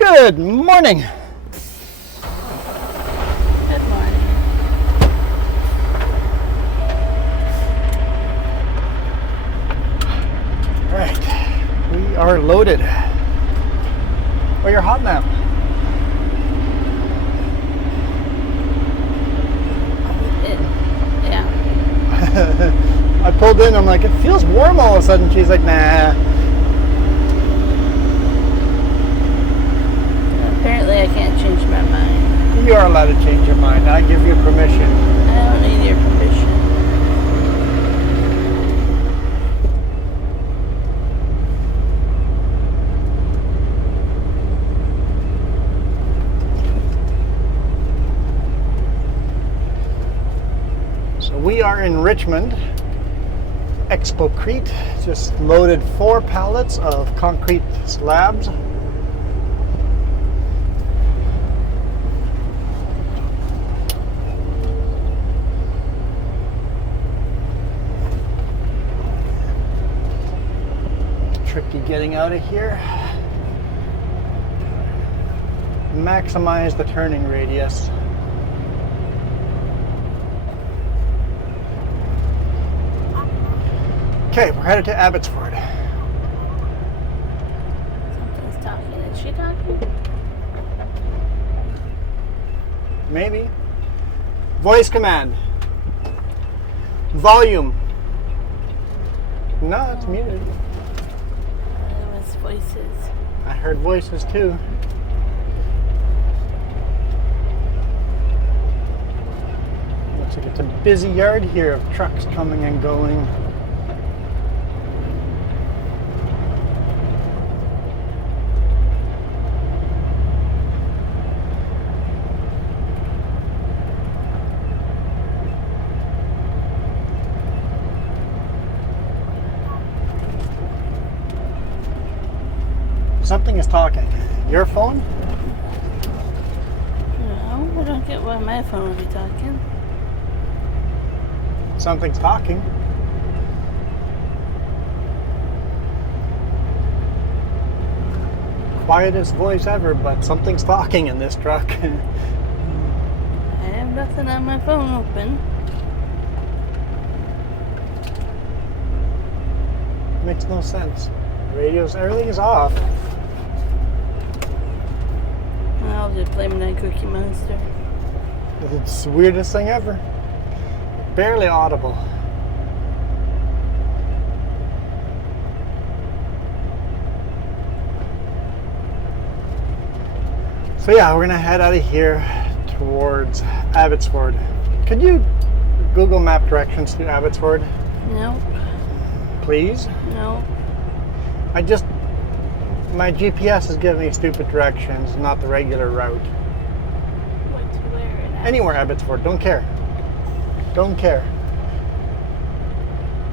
Good morning. Good morning. All right, we are loaded. Oh, you're hot now. Yeah. I pulled in, I'm like, it feels warm all of a sudden. She's like, nah. Apparently I can't change my mind. You are allowed to change your mind. I give you permission. I don't need your permission. So we are in Richmond, Expo Crete. Just loaded 4 pallets of concrete slabs. Tricky getting out of here. Maximize the turning radius. Okay, we're headed to Abbotsford. Something's talking. Is she talking? Maybe. Voice command. Volume. No, it's muted. It was voices. I heard voices too. Looks like it's a busy yard here of trucks coming and going. Something is talking. Your phone? No, I don't get why my phone would be talking. Something's talking. Quietest voice ever, but something's talking in this truck. I have nothing on my phone open. Makes no sense. Radios, everything is off. I'll just play Midnight Cookie Monster. It's the weirdest thing ever. Barely audible. So yeah, we're gonna head out of here towards Abbotsford. Could you Google map directions to Abbotsford, No, please? no. My GPS is giving me stupid directions, not the regular route. What to wear in Anywhere Abbotsford, don't care. Don't care.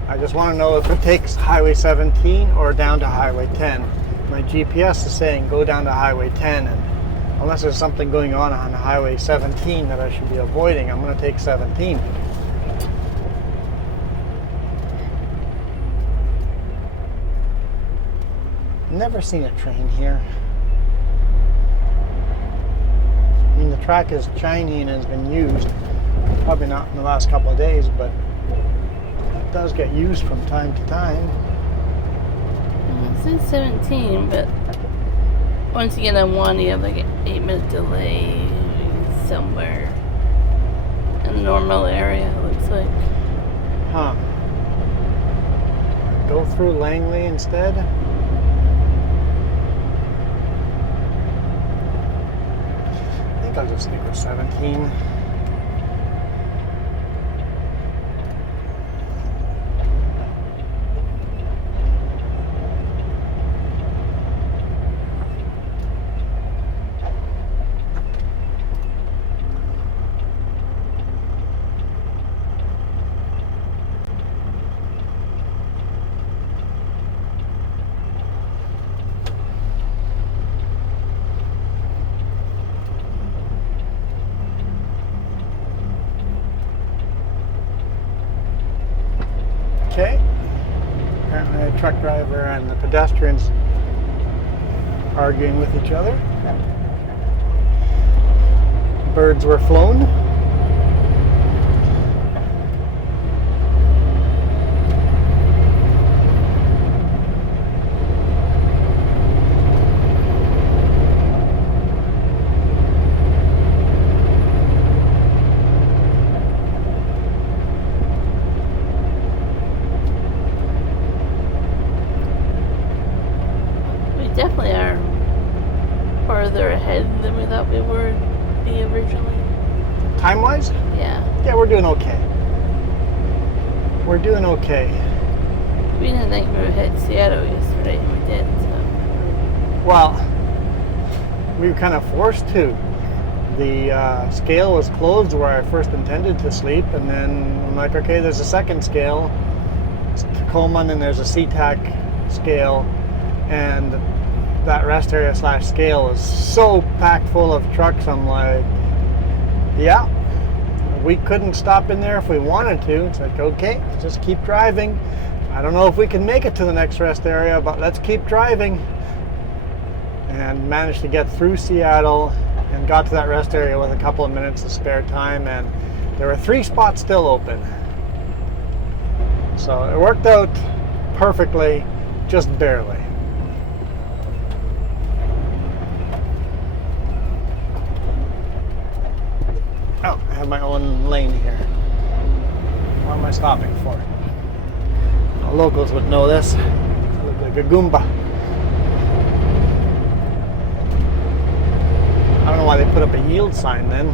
I just want to know if it takes Highway 17 or down to Highway 10. My GPS is saying go down to Highway 10, and unless there's something going on Highway 17 that I should be avoiding, I'm going to take 17. Never seen a train here. I mean, the track is shiny and has been used. Probably not in the last couple of days, but it does get used from time to time. It says 17, but once you get on one, you have like an 8-minute delay somewhere in the normal area, it looks like. Huh. Go through Langley instead? I think I'll just stick with 17. Okay. Apparently the truck driver and the pedestrians arguing with each other. Birds were flown. Definitely are farther ahead than we thought we would be originally. Time-wise? Yeah. Yeah, we're doing okay. We're doing okay. We didn't think we would hit Seattle yesterday, and we did, so. Well, we were kind of forced to. The scale was closed where I first intended to sleep, and then I'm like, okay, there's a second scale. It's Tacoma, and then there's a SeaTac scale, and that rest area / scale is so packed full of trucks. I'm like, yeah, we couldn't stop in there if we wanted to. It's like, okay, let's just keep driving. I don't know if we can make it to the next rest area, but let's keep driving. And managed to get through Seattle and got to that rest area with a couple of minutes of spare time, and there were 3 spots still open. So it worked out perfectly, just barely. Oh, I have my own lane here. What am I stopping for? The locals would know this. I look like a Goomba. I don't know why they put up a yield sign then.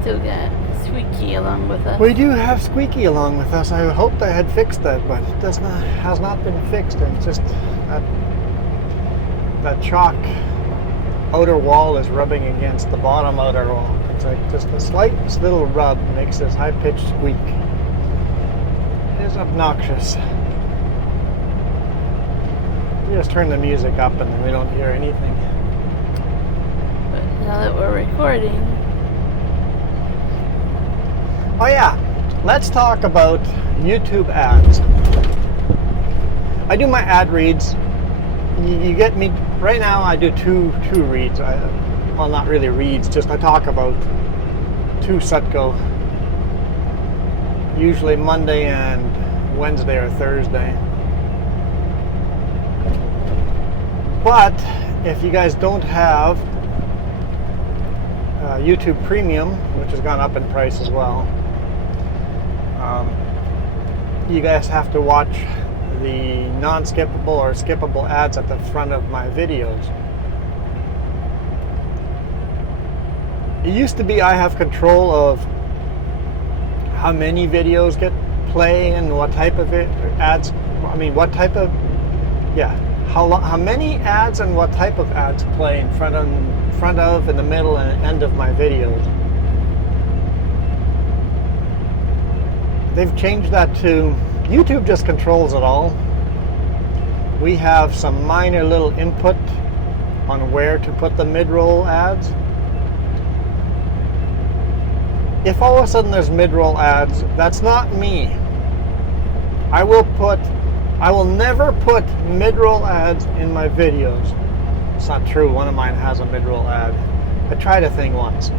Still got Squeaky along with us. We do have Squeaky along with us. I hoped I had fixed that, but it has not been fixed. And it's just that chalk outer wall is rubbing against the bottom outer wall. It's like just the slightest little rub makes this high-pitched squeak. It is obnoxious. We just turn the music up and then we don't hear anything. But now that we're recording. Oh yeah, let's talk about YouTube ads. I do my ad reads. You get me right now. I do two reads. Well, not really reads. Just I talk about 2 Sutco. Usually Monday and Wednesday or Thursday. But if you guys don't have YouTube Premium, which has gone up in price as well, you guys have to watch the non-skippable or skippable ads at the front of my videos. It used to be I have control of how many videos get play and what type of ads. I mean, what type of how many ads and what type of ads play in front of, in the middle, and end of my videos. They've changed that to YouTube just controls it all. We have some minor little input on where to put the mid-roll ads. If all of a sudden there's mid-roll ads, that's not me. I will never put mid-roll ads in my videos. It's not true. One of mine has a mid-roll ad. I tried a thing once.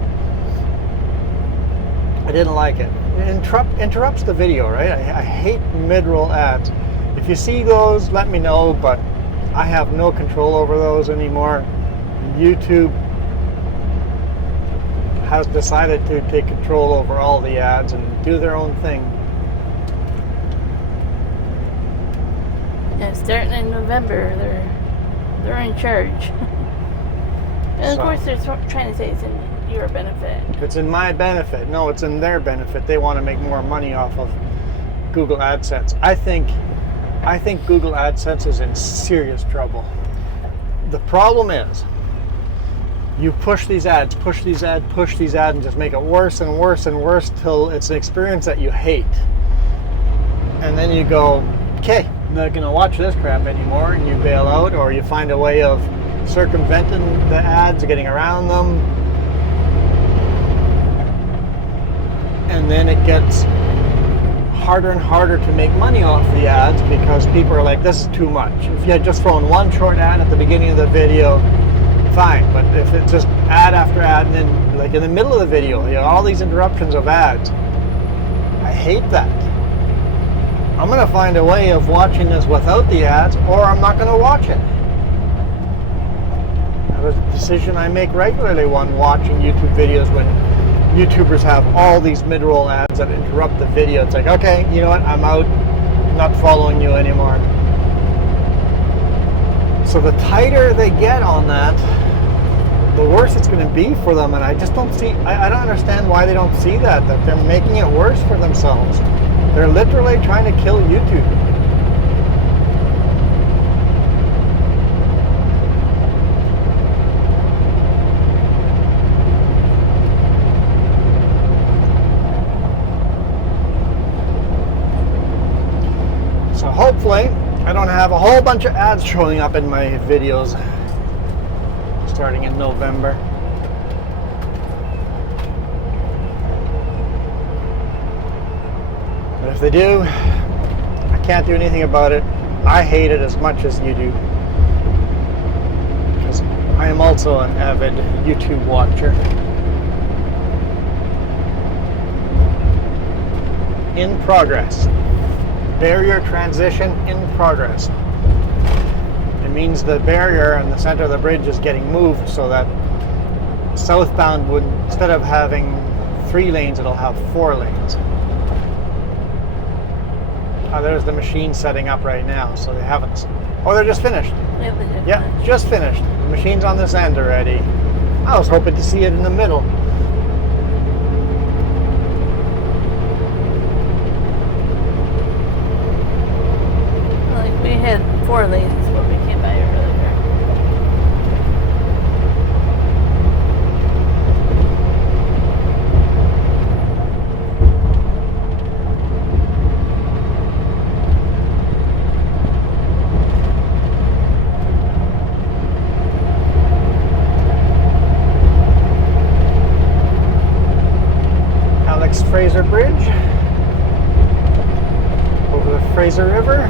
I didn't like it. It interrupts the video, right? I hate mid-roll ads. If you see those, let me know, but I have no control over those anymore. YouTube has decided to take control over all the ads and do their own thing. Yeah, starting in November, they're in charge. And of course, they're trying to say it's in your benefit. It's in my benefit. No, it's in their benefit. They want to make more money off of Google AdSense. I think Google AdSense is in serious trouble. The problem is, you push these ads, and just make it worse and worse and worse till it's an experience that you hate. And then you go, okay, I'm not going to watch this crap anymore, and you bail out, or you find a way of circumventing the ads, getting around them. And then it gets harder and harder to make money off the ads because people are like, this is too much. If you had just thrown one short ad at the beginning of the video, fine. But if it's just ad after ad, and then like in the middle of the video, you know, all these interruptions of ads, I hate that. I'm going to find a way of watching this without the ads, or I'm not going to watch it. That was a decision I make regularly when watching YouTube videos when YouTubers have all these mid-roll ads that interrupt the video. It's like, okay, you know what, I'm out, I'm not following you anymore. So the tighter they get on that, the worse it's going to be for them. And I just don't see, I don't understand why they don't see that they're making it worse for themselves. They're literally trying to kill YouTube. Hopefully, I don't have a whole bunch of ads showing up in my videos starting in November. But if they do, I can't do anything about it. I hate it as much as you do, because I am also an avid YouTube watcher. In progress. Barrier transition in progress. It means the barrier in the center of the bridge is getting moved so that southbound would, instead of having 3 lanes, it'll have 4 lanes. Oh, there's the machine setting up right now, so they haven't. Oh, they're just finished. Yeah, just finished. The machine's on this end already. I was hoping to see it in the middle. We had 4 lanes when we came by earlier. Alex Fraser Bridge over the Fraser River.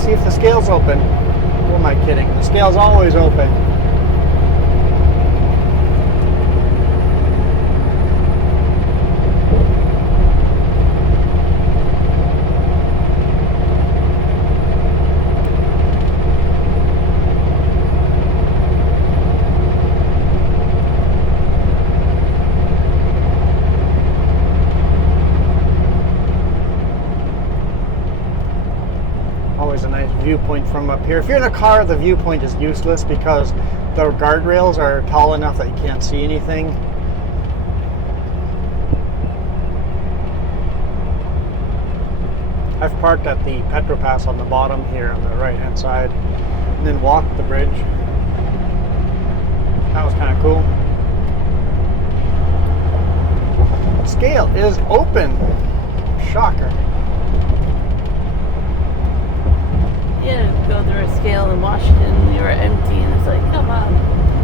See if the scale's open. Who am I kidding? The scale's always open. A nice viewpoint from up here. If you're in a car, the viewpoint is useless because the guardrails are tall enough that you can't see anything. I've parked at the Petropass on the bottom here on the right hand side and then walked the bridge. That was kind of cool. Scale is open. Shocker. Yeah, go through a scale in Washington, you were empty, and it's like, come on.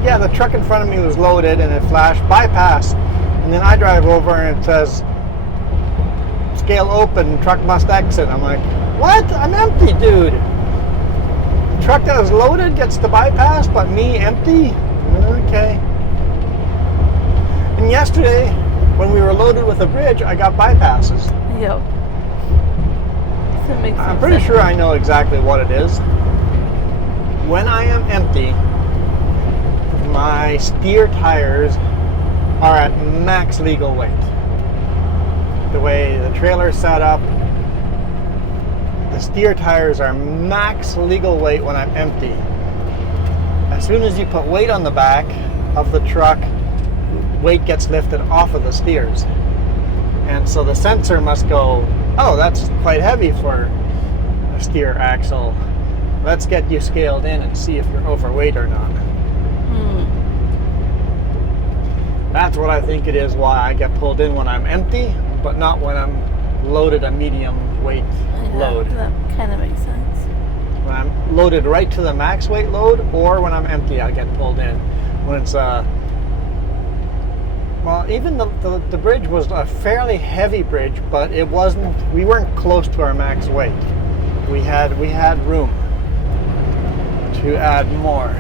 Yeah, the truck in front of me was loaded, and it flashed bypass. And then I drive over, and it says, scale open, truck must exit. I'm like, what? I'm empty, dude. The truck that was loaded gets the bypass, but me empty? Okay. And yesterday, when we were loaded with a bridge, I got bypasses. Yep. I'm pretty sure I know exactly what it is. When I am empty, my steer tires are at max legal weight. The way the trailer's set up, the steer tires are max legal weight when I'm empty. As soon as you put weight on the back of the truck, weight gets lifted off of the steers. And so the sensor must go, oh, that's quite heavy for a steer axle. Let's get you scaled in and see if you're overweight or not. that's what I think it is why I get pulled in when I'm empty, but not when I'm loaded a medium weight load. That kind of makes sense. When I'm loaded right to the max weight load, or when I'm empty, I get pulled in. When it's well, even the bridge was a fairly heavy bridge, but it wasn't. We weren't close to our max weight. We had room to add more.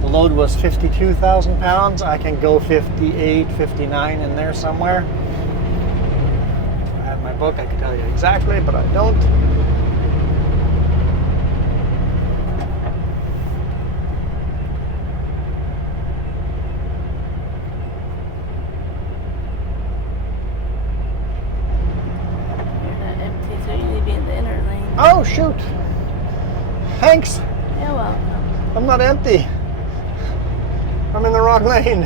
The load was 52,000 pounds. I can go 58, 59 in there somewhere. If I had my book, I could tell you exactly, but I don't. Oh, shoot. Thanks. You're welcome. I'm not empty. I'm in the wrong lane.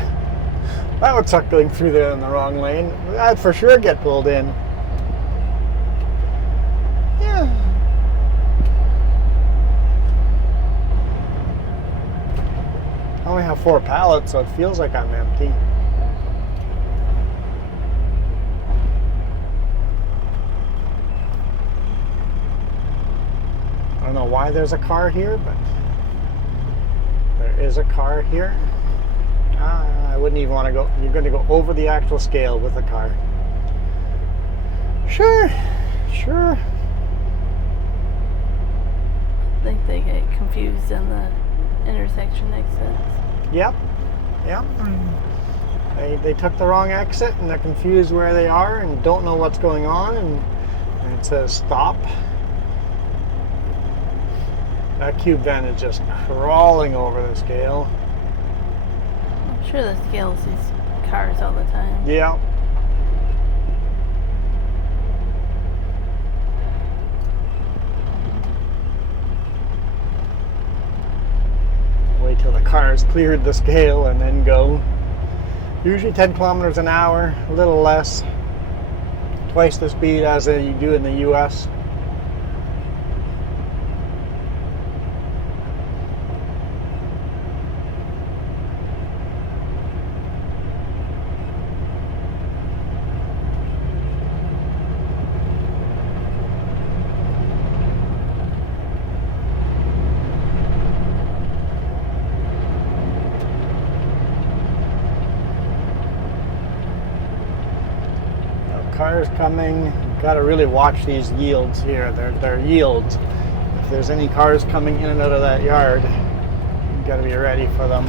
That would suck going through there in the wrong lane. I'd for sure get pulled in. Yeah. I only have 4 pallets, so it feels like I'm empty. I don't know why there's a car here, but there is a car here. I wouldn't even want to go. You're going to go over the actual scale with a car. Sure. I think they get confused in the intersection exits. Yep. They took the wrong exit and they're confused where they are and don't know what's going on, and it says stop. That cube van is just crawling over the scale. I'm sure the scale sees cars all the time. Yeah. Wait till the car's cleared the scale and then go. Usually 10 kilometers an hour, a little less. Twice the speed as you do in the US. Cars coming. Got to really watch these yields here. They're yields. If there's any cars coming in and out of that yard, you got to be ready for them.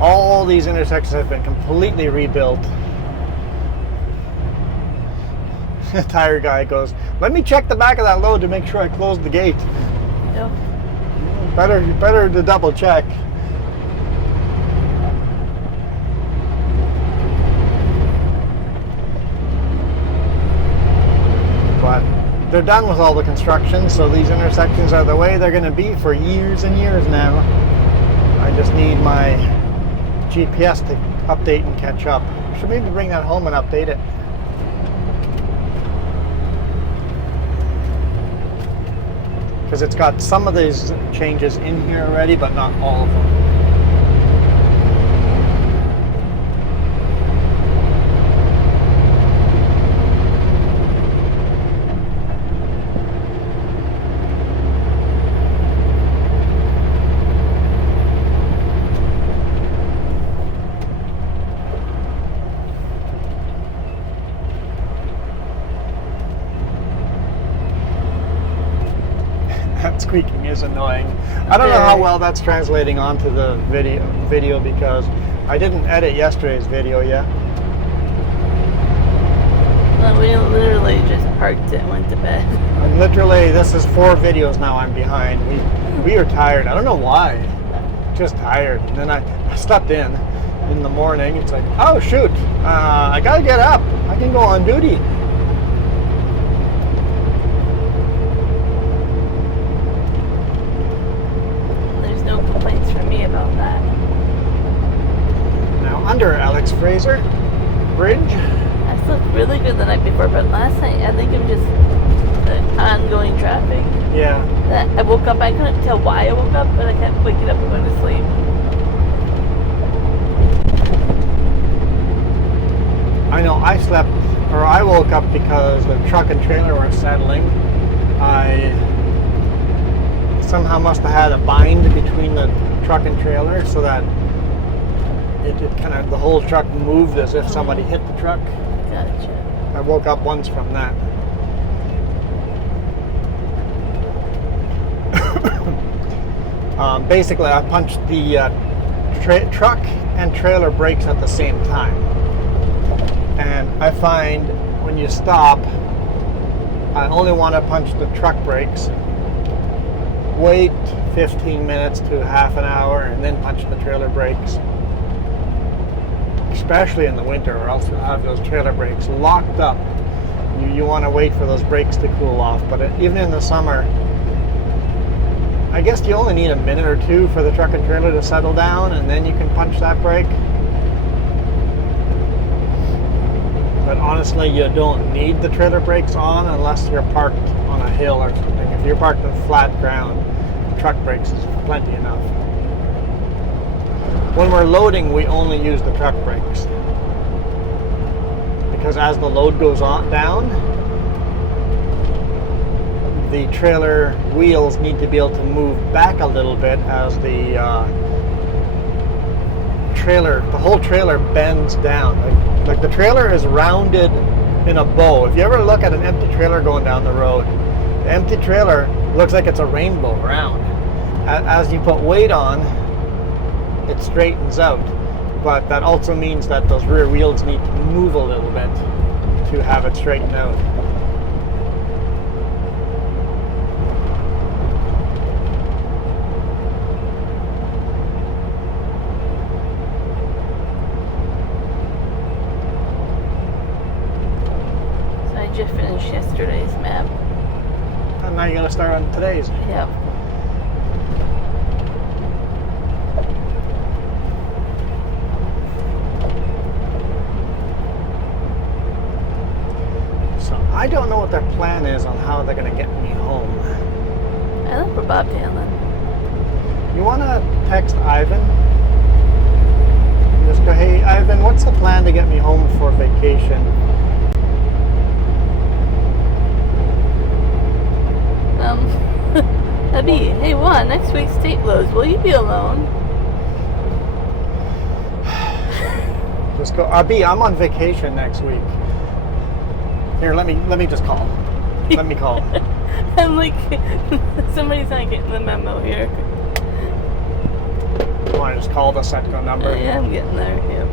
All these intersections have been completely rebuilt. The tire guy goes, let me check the back of that load to make sure I closed the gate. Yep. Better to double check. But they're done with all the construction, so these intersections are the way they're going to be for years and years now. I just need my GPS to update and catch up. Should maybe bring that home and update it. Because it's got some of these changes in here already, but not all of them. That squeaking is annoying. I don't know how well that's translating onto the video because I didn't edit yesterday's video yet. Well, we literally just parked it and went to bed. And literally, this is 4 videos now I'm behind. We are tired. I don't know why. Just tired. And then I stepped in the morning. It's like, oh shoot, I gotta get up. I can go on duty. About that. Now under Alex Fraser Bridge. That's really good the night before, but last night I think it was just the ongoing traffic. Yeah. That I woke up, I couldn't tell why I woke up, but I kept waking up and going to sleep. I know I slept, or I woke up because the truck and trailer were settling. I somehow must have had a bind between the truck and trailer so that it kind of, the whole truck moved as if somebody hit the truck. Gotcha. I woke up once from that. Basically, I punched the truck and trailer brakes at the same time. And I find when you stop, I only want to punch the truck brakes, wait 15 minutes to half an hour, and then punch the trailer brakes. Especially in the winter, or else you'll have those trailer brakes locked up. You want to wait for those brakes to cool off. But even in the summer, I guess you only need a minute or two for the truck and trailer to settle down, and then you can punch that brake. But honestly, you don't need the trailer brakes on unless you're parked on a hill or something. If you're parked on flat ground, truck brakes is plenty enough. When we're loading, we only use the truck brakes. Because as the load goes on down, the trailer wheels need to be able to move back a little bit as the whole trailer bends down. Like the trailer is rounded in a bow. If you ever look at an empty trailer going down the road, the empty trailer looks like it's a rainbow round. As you put weight on, it straightens out. But that also means that those rear wheels need to move a little bit to have it straighten out. Just finished yesterday's map. And now you're going to start on today's. Yep. So I don't know what their plan is on how they're going to get me home. I look for Bob Dylan. You want to text Ivan? Just go, hey Ivan, what's the plan to get me home for vacation? Abby, hey Juan, next week's tape loads. Will you be alone? Just go, Abby, I'm on vacation next week. Here, let me just call. Let me call. I'm like, somebody's not getting the memo here. You want to just call the Setco number? Yeah, I'm getting there, yep.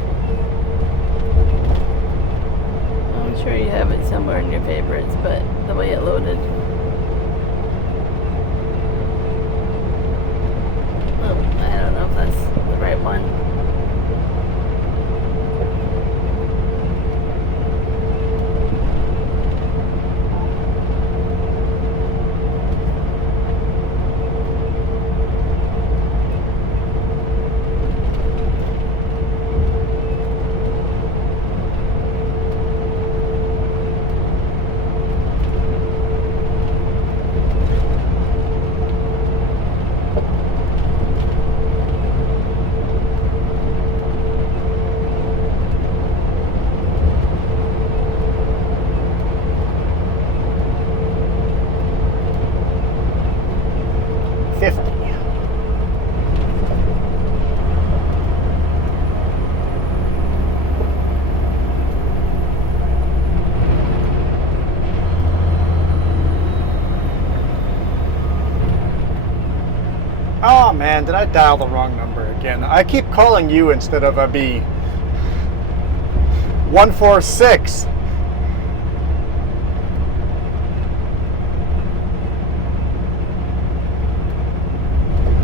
I'm sure you have it somewhere in your favorites, but the way it loaded. Oh, I don't know if that's the right one. Oh man, did I dial the wrong number again? I keep calling you instead of a B. 146.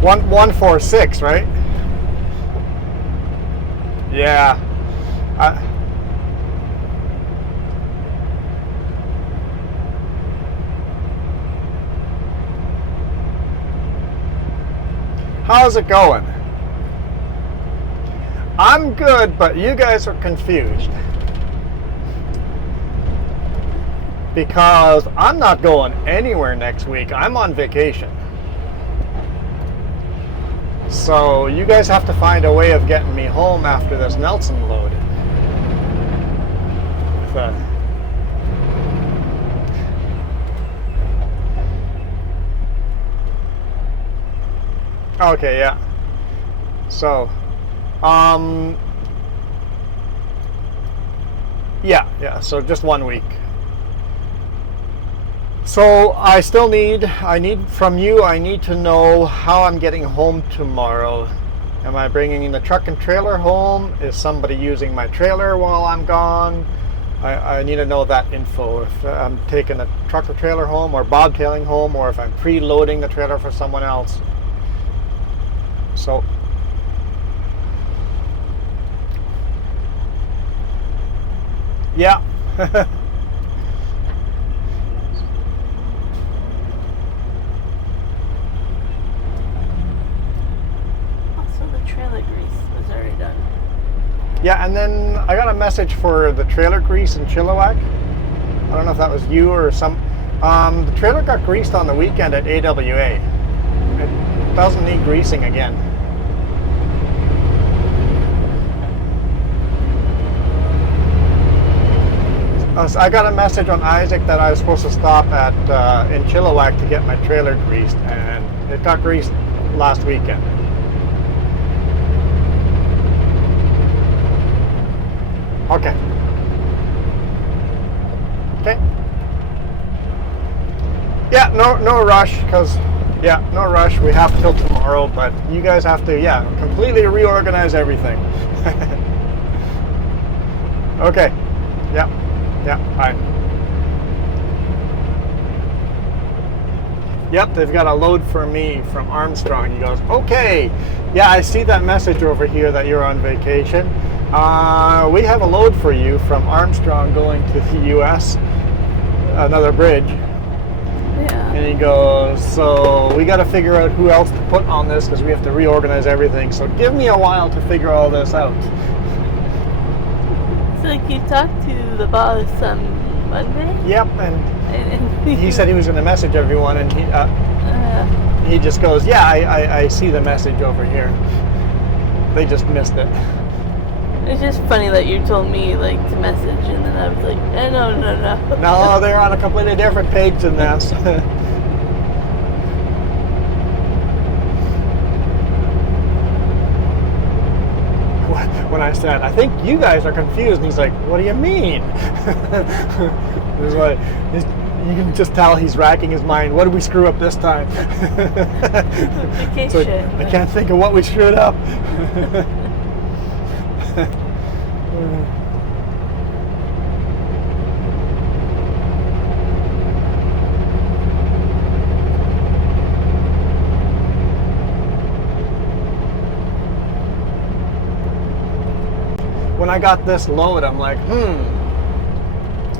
One 146, right? Yeah. How's it going? I'm good, but you guys are confused. because I'm not going anywhere next week. I'm on vacation. So you guys have to find a way of getting me home after this Nelson load. Okay, yeah. So, yeah, so just 1 week. So I need from you, I need to know how I'm getting home tomorrow. Am I bringing the truck and trailer home? Is somebody using my trailer while I'm gone? I need to know that info. If I'm taking a truck or trailer home, or bobtailing home, or if I'm preloading the trailer for someone else. So, yeah. Also, the trailer grease was already done. Yeah, and then I got a message for the trailer grease in Chilliwack. I don't know if that was you or some. The trailer got greased on the weekend at AWA. It doesn't need greasing again. I got a message on Isaac that I was supposed to stop at in Chilliwack to get my trailer greased, and it got greased last weekend. Okay. Okay. Yeah, no rush, because no rush. We have till tomorrow, but you guys have to completely reorganize everything. Okay. Yeah, bye. Yep, they've got a load for me from Armstrong. He goes, okay. Yeah, I see that message over here that you're on vacation. We have a load for you from Armstrong going to the U.S., another bridge. Yeah. And he goes, so we got to figure out who else to put on this because we have to reorganize everything. So give me a while to figure all this out. So you talked to the boss on Monday? Yep, and he said he was going to message everyone, and he just goes, yeah, I see the message over here. They just missed it. It's just funny that you told me to message, and then I was like, no. No, they're on a completely different page than this. When I said, I think you guys are confused, and he's like, what do you mean? It's like, you can just tell he's racking his mind. What did we screw up this time? Vacation. So I can't think of what we screwed up. When I got this load, I'm like,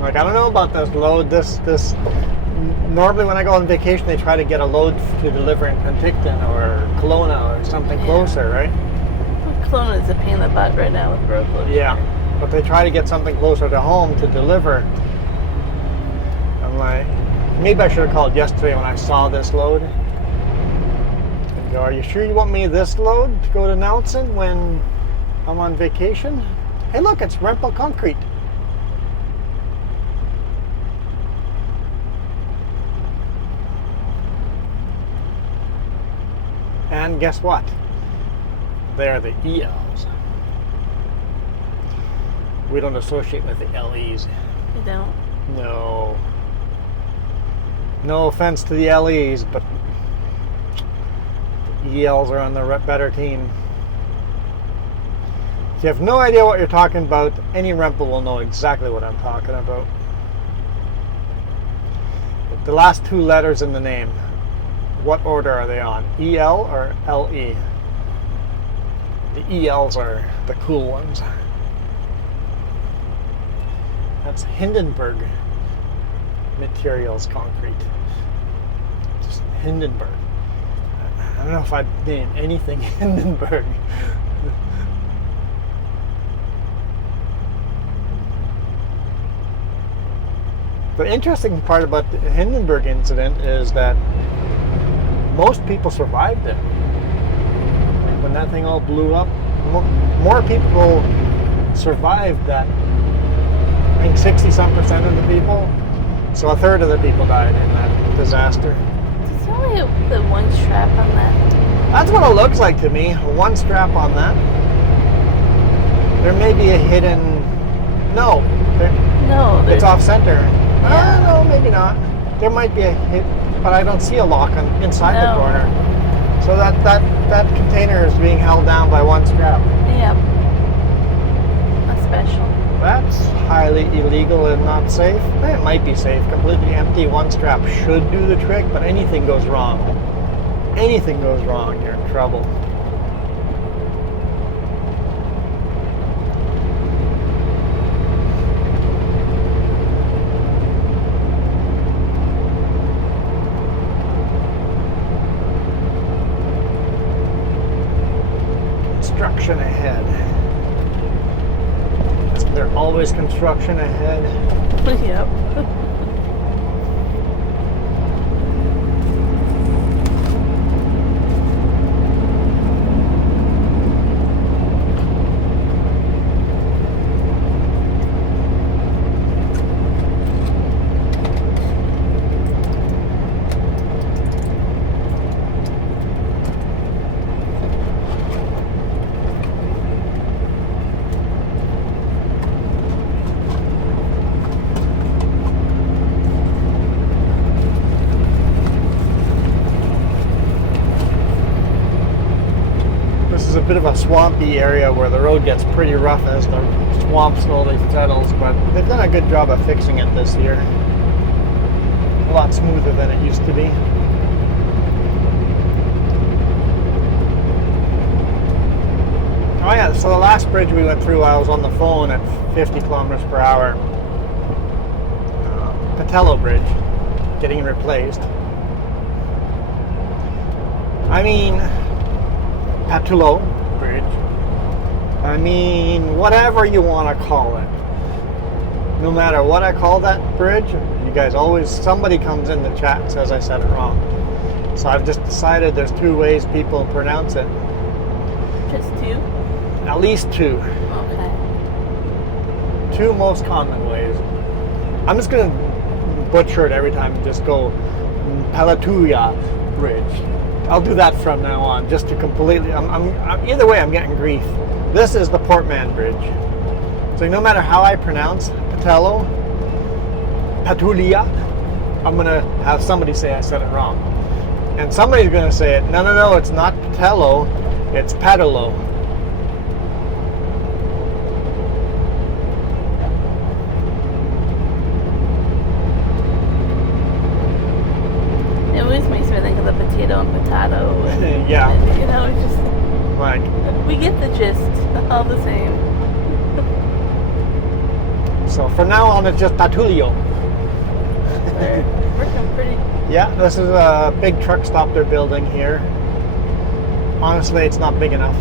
I don't know about this load. This. Normally, when I go on vacation, they try to get a load to deliver in Penticton or Kelowna or something closer, right? Well, Kelowna is a pain in the butt right now with road closure. Yeah, but they try to get something closer to home to deliver. I'm like, maybe I should have called yesterday when I saw this load. And go, are you sure you want me this load to go to Nelson when I'm on vacation? Hey, look, it's Rempel Concrete. And guess what? They're the ELs. We don't associate with the LEs. You don't? No. No offense to the LEs, but the ELs are on the better team. If you have no idea what you're talking about, any Rempel will know exactly what I'm talking about. The last two letters in the name, what order are they on? EL or LE? The ELs are the cool ones. That's Hindenburg Materials Concrete. Just Hindenburg. I don't know if I'd name anything Hindenburg. The interesting part about the Hindenburg incident is that most people survived it. Like when that thing all blew up, more people survived that. I think 60-some% of the people. So a third of the people died in that disaster. There's only the one strap on that. That's what it looks like to me. One strap on that. There may be a hidden. No. No. It's off center. Yeah. No, maybe not. There might be a hit, but I don't see a lock inside the corner. So that container is being held down by one strap. Yep. That's special. That's highly illegal and not safe. It might be safe. Completely empty. One strap should do the trick, but anything goes wrong. Anything goes wrong, you're in trouble. Construction ahead. Isn't there always construction ahead? Yep. This is a bit of a swampy area where the road gets pretty rough as the swamp slowly settles, but they've done a good job of fixing it this year. A lot smoother than it used to be. Oh yeah, so the last bridge we went through, I was on the phone at 50 kilometers per hour. Patello Bridge, getting replaced. I mean, Patullo Bridge. I mean, whatever you want to call it. No matter what I call that bridge, you guys always, somebody comes in the chat and says I said it wrong. So I've just decided there's two ways people pronounce it. Just two? At least two. Okay. Two most common ways. I'm just going to butcher it every time and just go Palatuya Bridge. I'll do that from now on, just to completely. Either way, I'm getting grief. This is the Portman Bridge. So no matter how I pronounce Patello, Patulia, I'm gonna have somebody say I said it wrong, and somebody's gonna say it. No, it's not Patello, it's Padolo. It always makes me think of the potato and potato. And, Yeah. and, you know, it's just Like, we get the gist, all the same. so from now on, it's just Patulio. We're working pretty. Yeah, this is a big truck stop they're building here. Honestly, it's not big enough.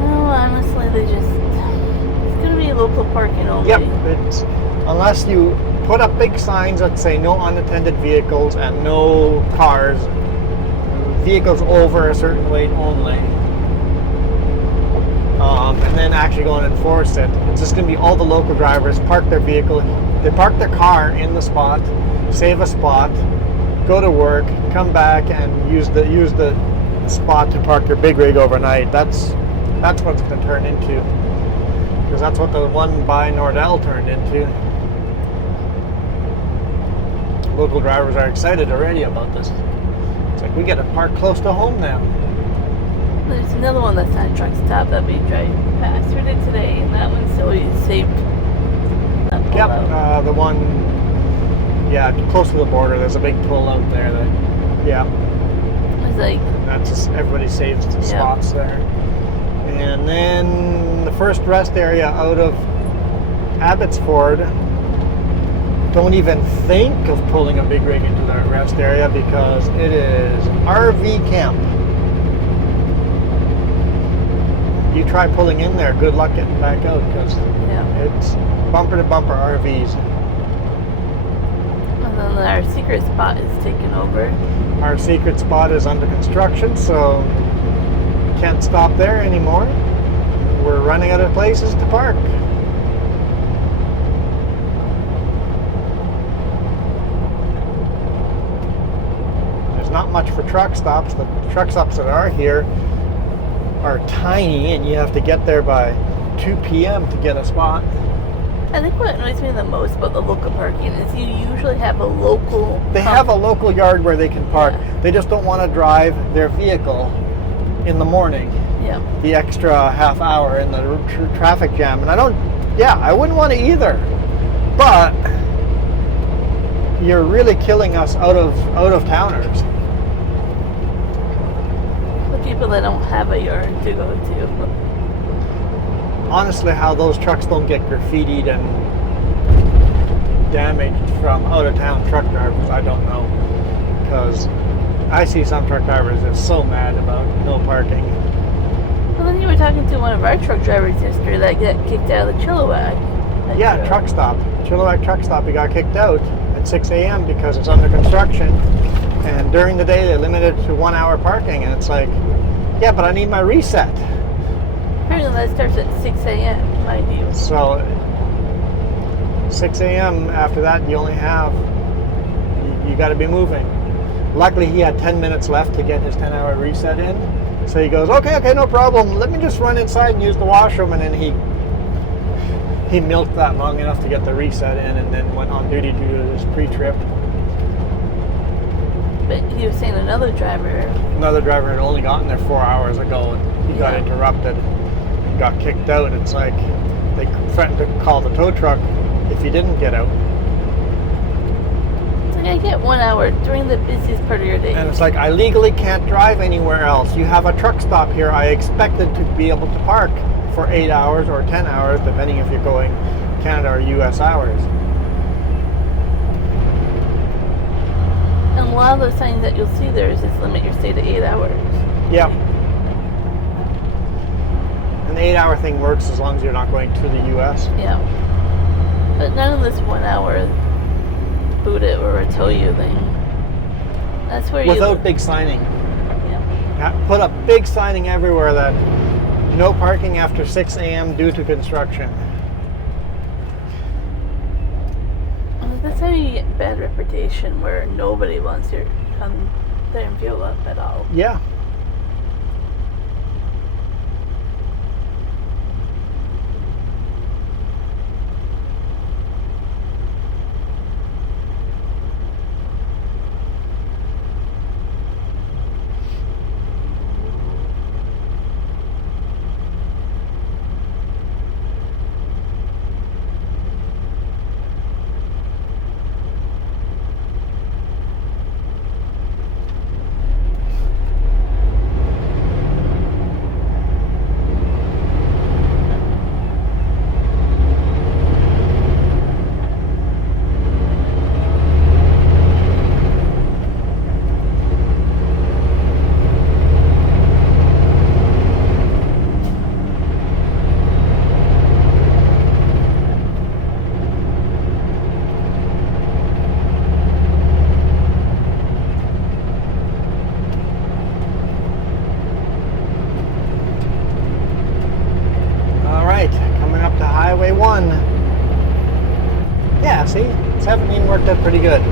No, honestly, it's gonna be local parking only. Yep, it's unless you put up big signs that say no unattended vehicles and no cars, vehicles over a certain weight only, and then actually go and enforce it. It's just going to be all the local drivers park their vehicle, they park their car in the spot, save a spot, go to work, come back and use the spot to park their big rig overnight. That's what it's going to turn into, because that's what the one by Nordell turned into. Local drivers are excited already about this. It's like, we get to park close to home now. There's another one that's not a truck stop that we drive past. We did today, and that one's always saved. Yep, the one, close to the border. There's a big pull out there. It's like, That's just, everybody saves the spots there. And then the first rest area out of Abbotsford, don't even think of pulling a big rig into that rest area because it is RV camp. You try pulling in there, good luck getting back out because it's bumper to bumper RVs. secret spot is taken over. Our secret spot is under construction, so can't stop there anymore. We're running out of places to park. There's not much for truck stops. The truck stops that are here are tiny, and you have to get there by 2 p.m. to get a spot. I think what annoys me the most about the local parking is you usually have a local... They have a local yard where they can park. Yeah. They just don't want to drive their vehicle in the morning. Yeah. The extra half hour in the traffic jam. And I wouldn't want to either. But you're really killing us out of towners. The people that don't have a yard to go to. Honestly, how those trucks don't get graffitied and damaged from out-of-town truck drivers, I don't know. Because I see some truck drivers that's so mad about no parking. Well, then you were talking to one of our truck drivers yesterday that got kicked out of the Chilliwack. Yeah, truck stop. Chilliwack truck stop, he got kicked out at 6 a.m. because it's under construction. And during the day, they limited to 1 hour parking. And it's like, yeah, but I need my reset. Apparently that starts at 6 a.m., mind you. So 6 a.m. after that, you only have, you got to be moving. Luckily, he had 10 minutes left to get his 10-hour reset in. So he goes, okay, no problem. Let me just run inside and use the washroom. And then he milked that long enough to get the reset in and then went on duty to do his pre-trip. But he was saying another driver had only gotten there 4 hours ago and he got interrupted. Got kicked out. It's like they threatened to call the tow truck if he didn't get out. It's like I get 1 hour during the busiest part of your day. And it's like I legally can't drive anywhere else. You have a truck stop here. I expected to be able to park for 8 hours or 10 hours, depending if you're going Canada or US hours. And a lot of the signs that you'll see there is just limit your stay to 8 hours. Yeah. The 8 hour thing works as long as you're not going to the US. Yeah. But none of this 1 hour boot it or tow you thing. That's where Without big signing. Yeah. Put up big signing everywhere that no parking after 6 a.m. due to construction. That's how you get bad reputation where nobody wants to come there and fuel up at all. Yeah. Highway 1. Yeah, see? 17 worked out pretty good.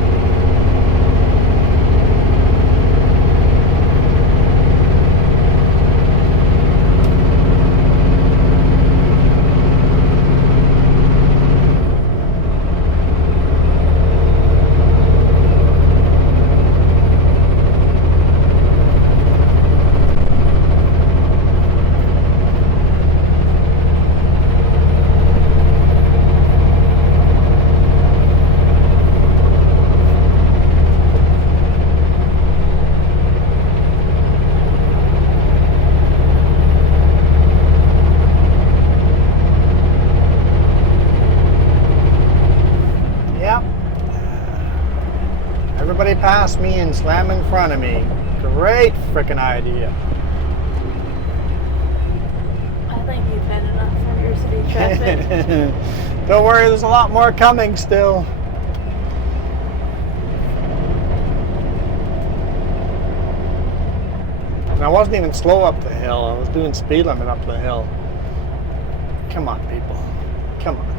Everybody pass me and slam in front of me. Great frickin' idea. I think you've had enough of your city traffic. Don't worry, there's a lot more coming still. And I wasn't even slow up the hill. I was doing speed limit up the hill. Come on, people. Come on.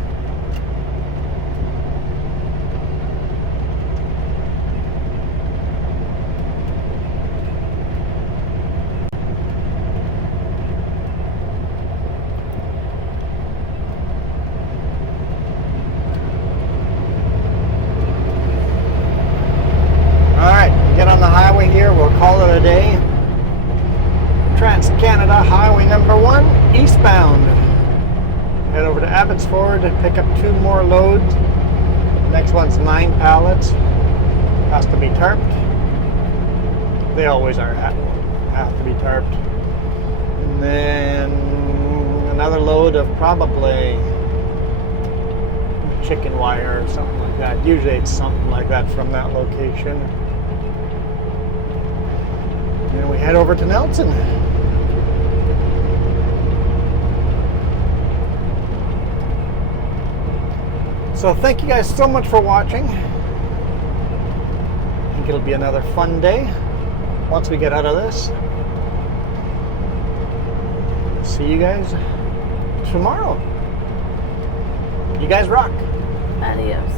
Get on the highway here, we'll call it a day. Trans-Canada Highway number 1, eastbound. Head over to Abbotsford to pick up 2 more loads. Next one's 9 pallets. Has to be tarped. They always are have to be tarped. And then another load of probably chicken wire or something like that. Usually it's something like that from that location. And we head over to Nelson. So thank you guys so much for watching. I think it'll be another fun day once we get out of this. See you guys tomorrow. You guys rock. Adios.